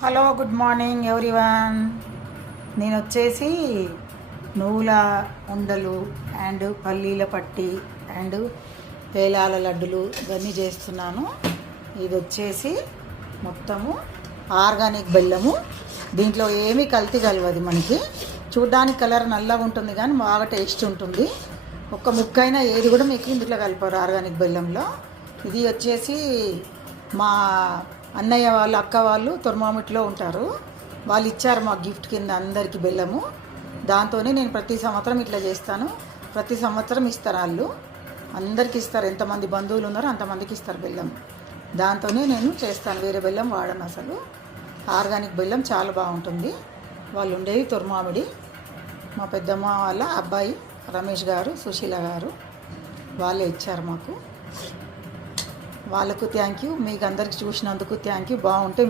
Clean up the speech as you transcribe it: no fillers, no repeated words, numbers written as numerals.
Hello good morning everyone. నేను వచ్చేసి నువ్వుల ఉండలు అండ్ పల్లీల పట్టి అండ్ పేలాల లడ్డులు ఇవన్నీ చేస్తున్నాను. ఇది వచ్చేసి మొత్తము ఆర్గానిక్ బెల్లము. దీంట్లో ఏమీ కల్తీ కలవదు. మనకి చూడ్డానికి కలర్ నల్లగా ఉంటుంది కానీ బాగా టేస్ట్ ఉంటుంది. ఒక్క ముక్కైనా ఏది కూడా మీకు ఇందులో కలిపారు ఆర్గానిక్ బెల్లంలో. ఇది వచ్చేసి మా అన్నయ్య వాళ్ళు అక్క వాళ్ళు తొర్మామిట్లో ఉంటారు. వాళ్ళు ఇచ్చారు మా గిఫ్ట్ కింద అందరికీ బెల్లము. దాంతోనే నేను ప్రతి సంవత్సరం ఇట్లా చేస్తాను. ప్రతి సంవత్సరం ఇస్తారు వాళ్ళు, అందరికి ఇస్తారు. ఎంతమంది బంధువులు ఉన్నారో అంతమందికి ఇస్తారు బెల్లం. దాంతోనే నేను చేస్తాను, వేరే బెల్లం వాడను. అసలు ఆర్గానిక్ బెల్లం చాలా బాగుంటుంది. వాళ్ళు ఉండేది తొర్మామిడి. మా పెద్దమ్మ వాళ్ళ అబ్బాయి రమేష్ గారు, సుశీల గారు వాళ్ళే ఇచ్చారు మాకు. వాళ్ళకు థ్యాంక్ యూ. మీకు అందరికి చూసినందుకు థ్యాంక్ యూ. బాగుంటే